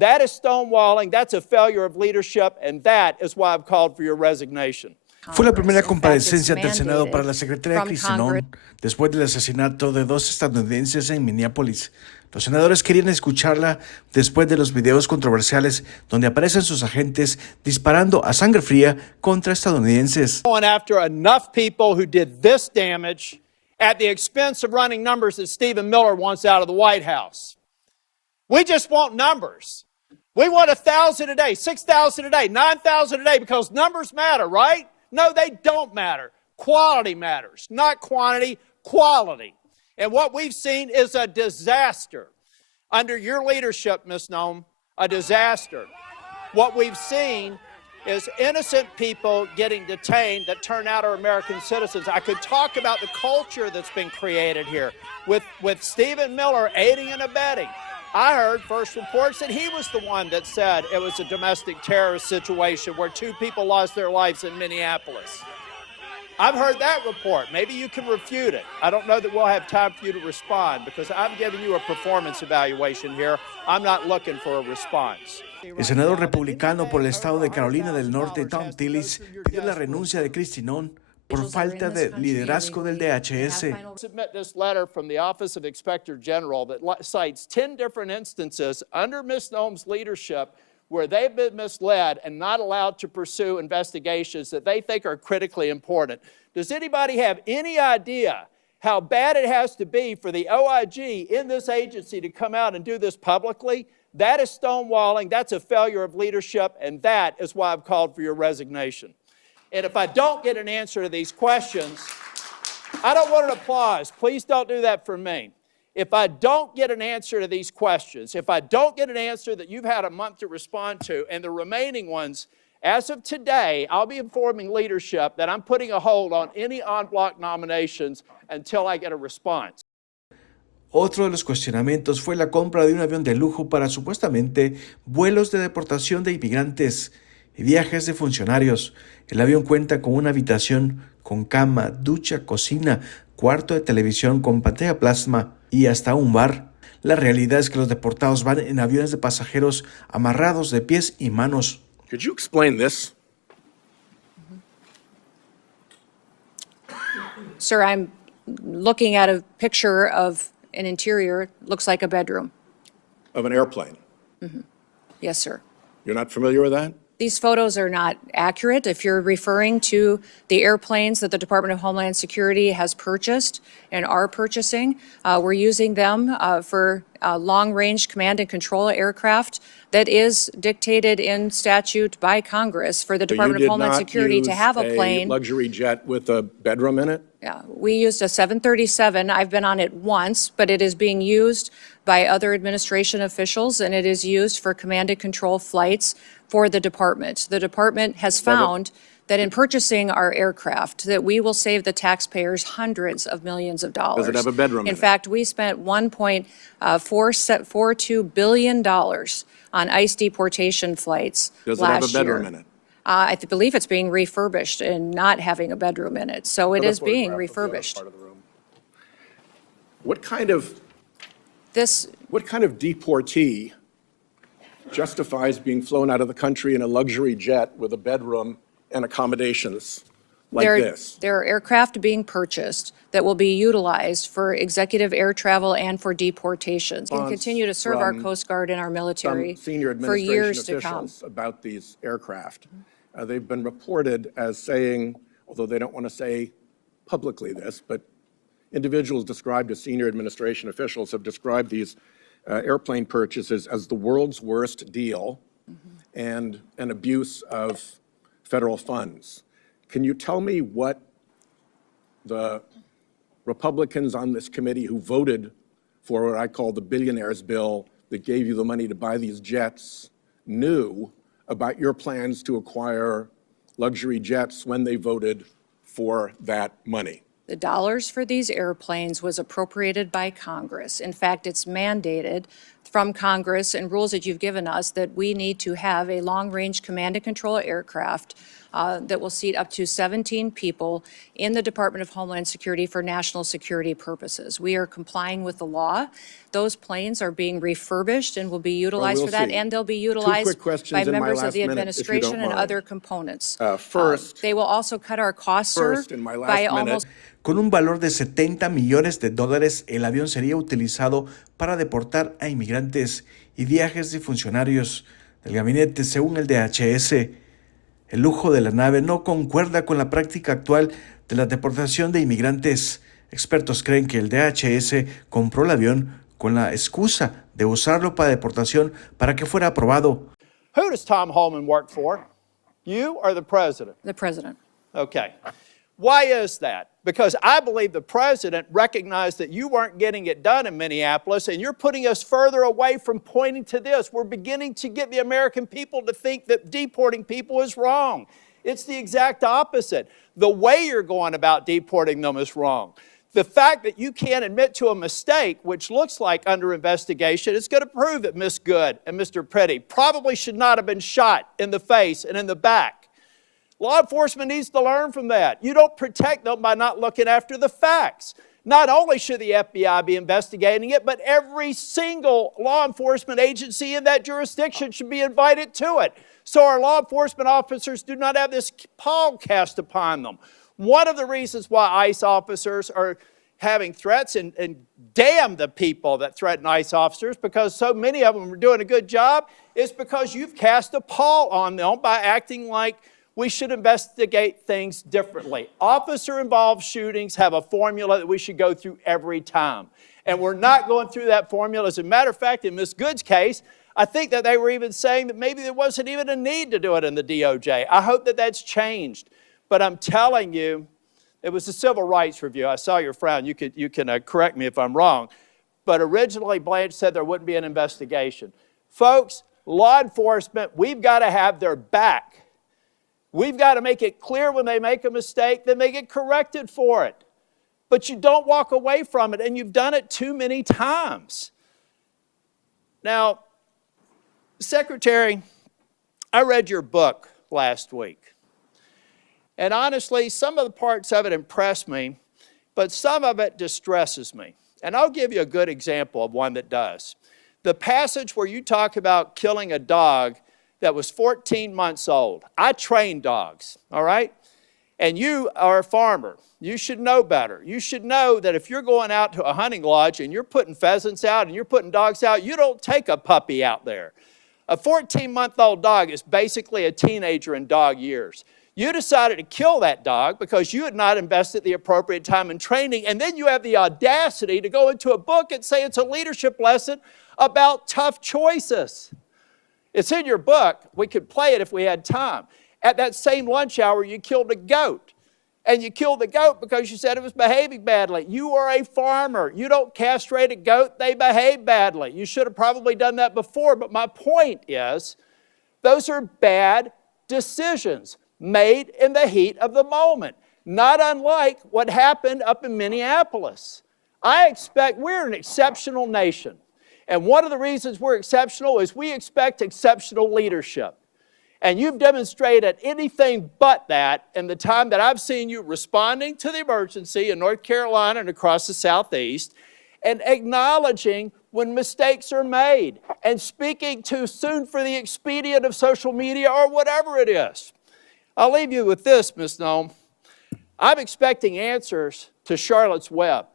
That is stonewalling, that's a failure of leadership, and that is why I've called for your resignation. Fue la primera comparecencia ante el Senado para la secretaria Kristi Noem después del asesinato de 2 estadounidenses en Minneapolis. Los senadores querían escucharla después de los videos controversiales donde aparecen sus agentes disparando a sangre fría contra estadounidenses. Going after enough people who did this damage at the expense of running numbers that Stephen Miller wants out of the White House. We just want numbers. We want 1,000 a day, 6,000 a day, 9,000 a day because numbers matter, right? No, they don't matter. Quality matters, not quantity, quality. And what we've seen is a disaster. Under your leadership, Ms. Noem, a disaster. What we've seen is innocent people getting detained that turn out are American citizens. I could talk about the culture that's been created here with Stephen Miller aiding and abetting. I heard first reports that he was the one that said it was a domestic terrorist situation where 2 people lost their lives in Minneapolis. I've heard that report. Maybe you can refute it. I don't know that we'll have time for you to respond because I'm giving you a performance evaluation here. I'm not looking for a response. El senador republicano por el estado de Carolina del Norte, Tom Tillis, pidió la renuncia de Kristi Noem por falta de liderazgo del DHS. Submit this letter from the Office of Inspector General that cites 10 different instances under Ms. Noem's leadership where they've been misled and not allowed to pursue investigations that they think are critically important. Does anybody have any idea how bad it has to be for the OIG in this agency to come out and do this publicly? That is stonewalling, that's a failure of leadership, and that is why I've called for your resignation. And if I don't get an answer to these questions, I don't want an applause. Please don't do that for me. If I don't get an answer to these questions, if I don't get an answer that you've had a month to respond to, and the remaining ones, as of today, I'll be informing leadership that I'm putting a hold on any en-bloc nominations until I get a response. Otro de los cuestionamientos fue la compra de un avión de lujo para supuestamente vuelos de deportación de inmigrantes y viajes de funcionarios. El avión cuenta con una habitación con cama, ducha, cocina, cuarto de televisión con pantalla plasma y hasta un bar. La realidad es que los deportados van en aviones de pasajeros amarrados de pies y manos. Could you explain this? Sir, I'm looking at a picture of an interior. Looks like a bedroom. Of an airplane? Yes, sir. You're not familiar with that? These photos are not accurate. If you're referring to the airplanes that the Department of Homeland Security has purchased and are purchasing, we're using them for long-range command and control aircraft that is dictated in statute by Congress for the Department of Homeland Security to have a plane. A luxury jet with a bedroom in it? Yeah, we used a 737. I've been on it once, but it is being used by other administration officials, and it is used for command and control flights for the department. The department has found that in purchasing our aircraft, that we will save the taxpayers hundreds of millions of dollars. Does it have a bedroom in it? In fact, we spent $1.42 billion on ICE deportation flights last year. Does it have a bedroom in it? I believe it's being refurbished and not having a bedroom in it. So it is being refurbished. What kind of deportee justifies being flown out of the country in a luxury jet with a bedroom and accommodations like this? There are aircraft being purchased that will be utilized for executive air travel and for deportations. We can continue to serve our Coast Guard and our military for years to come. About these aircraft. They've been reported as saying, although they don't want to say publicly this, but individuals described as senior administration officials have described these airplane purchases as the world's worst deal and an abuse of federal funds. Can you tell me what the Republicans on this committee who voted for what I call the billionaires bill that gave you the money to buy these jets knew about your plans to acquire luxury jets when they voted for that money? The dollars for these airplanes was appropriated by Congress. In fact, it's mandated from Congress and rules that you've given us that we need to have a long-range command and control aircraft that will seat up to 17 people in the Department of Homeland Security for national security purposes. We are complying with the law. Those planes are being refurbished and will be utilized for that, see. and they'll be quick utilized questions by in my members of last the minute, if you administration don't and mind. other components. First, They will also cut our costs, sir, First, in my last by minute. almost Con un valor de $70 millones, el avión sería utilizado para deportar a inmigrantes y viajes de funcionarios del gabinete, según el DHS. El lujo de la nave no concuerda con la práctica actual de la deportación de inmigrantes. Expertos creen que el DHS compró el avión con la excusa de usarlo para deportación para que fuera aprobado. Who does Tom Homan work for? You or the president? the president. Okay. Why is that? Because I believe the president recognized that you weren't getting it done in Minneapolis, and you're putting us further away from pointing to this. We're beginning to get the American people to think that deporting people is wrong. It's the exact opposite. The way you're going about deporting them is wrong. The fact that you can't admit to a mistake, which looks like under investigation, is going to prove that Ms. Good and Mr. Pretti probably should not have been shot in the face and in the back. Law enforcement needs to learn from that. You don't protect them by not looking after the facts. Not only should the FBI be investigating it, but every single law enforcement agency in that jurisdiction should be invited to it, so our law enforcement officers do not have this pall cast upon them. One of the reasons why ICE officers are having threats, and damn the people that threaten ICE officers, because so many of them are doing a good job, is because you've cast a pall on them by acting like we should investigate things differently. Officer-involved shootings have a formula that we should go through every time. And we're not going through that formula. As a matter of fact, in Ms. Good's case, I think that they were even saying that maybe there wasn't even a need to do it in the DOJ. I hope that that's changed. But I'm telling you, it was a civil rights review. I saw your frown. You can correct me if I'm wrong. But originally, Blanche said there wouldn't be an investigation. Folks, law enforcement, we've got to have their back. We've got to make it clear when they make a mistake, then they get corrected for it. But you don't walk away from it, and you've done it too many times. Now, Secretary, I read your book last week. And honestly, some of the parts of it impressed me, but some of it distresses me. And I'll give you a good example of one that does. The passage where you talk about killing a dog that was 14 months old. I train dogs, all right? And you are a farmer. You should know better. You should know that if you're going out to a hunting lodge and you're putting pheasants out and you're putting dogs out, you don't take a puppy out there. A 14-month-old dog is basically a teenager in dog years. You decided to kill that dog because you had not invested the appropriate time in training, and then you have the audacity to go into a book and say it's a leadership lesson about tough choices. It's in your book. We could play it if we had time. At that same lunch hour, you killed a goat. And you killed the goat because you said it was behaving badly. You are a farmer. You don't castrate a goat. They behave badly. You should have probably done that before. But my point is, those are bad decisions made in the heat of the moment, not unlike what happened up in Minneapolis. We're an exceptional nation. And one of the reasons we're exceptional is we expect exceptional leadership. And you've demonstrated anything but that in the time that I've seen you responding to the emergency in North Carolina and across the Southeast, and acknowledging when mistakes are made, and speaking too soon for the expedient of social media or whatever it is. I'll leave you with this, Ms. Noem. I'm expecting answers to Charlotte's Web.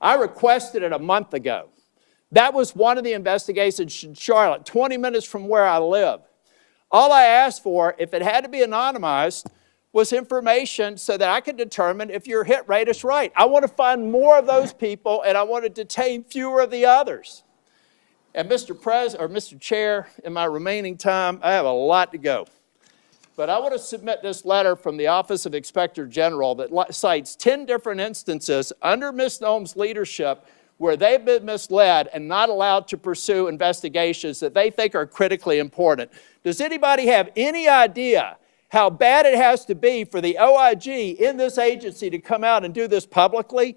I requested it a month ago. That was one of the investigations in Charlotte, 20 minutes from where I live. All I asked for, if it had to be anonymized, was information so that I could determine if your hit rate is right. I want to find more of those people, and I want to detain fewer of the others. And Mr. Chair, in my remaining time, I have a lot to go. But I want to submit this letter from the Office of Inspector General that cites 10 different instances under Ms. Noem's leadership where they've been misled and not allowed to pursue investigations that they think are critically important. Does anybody have any idea how bad it has to be for the OIG in this agency to come out and do this publicly?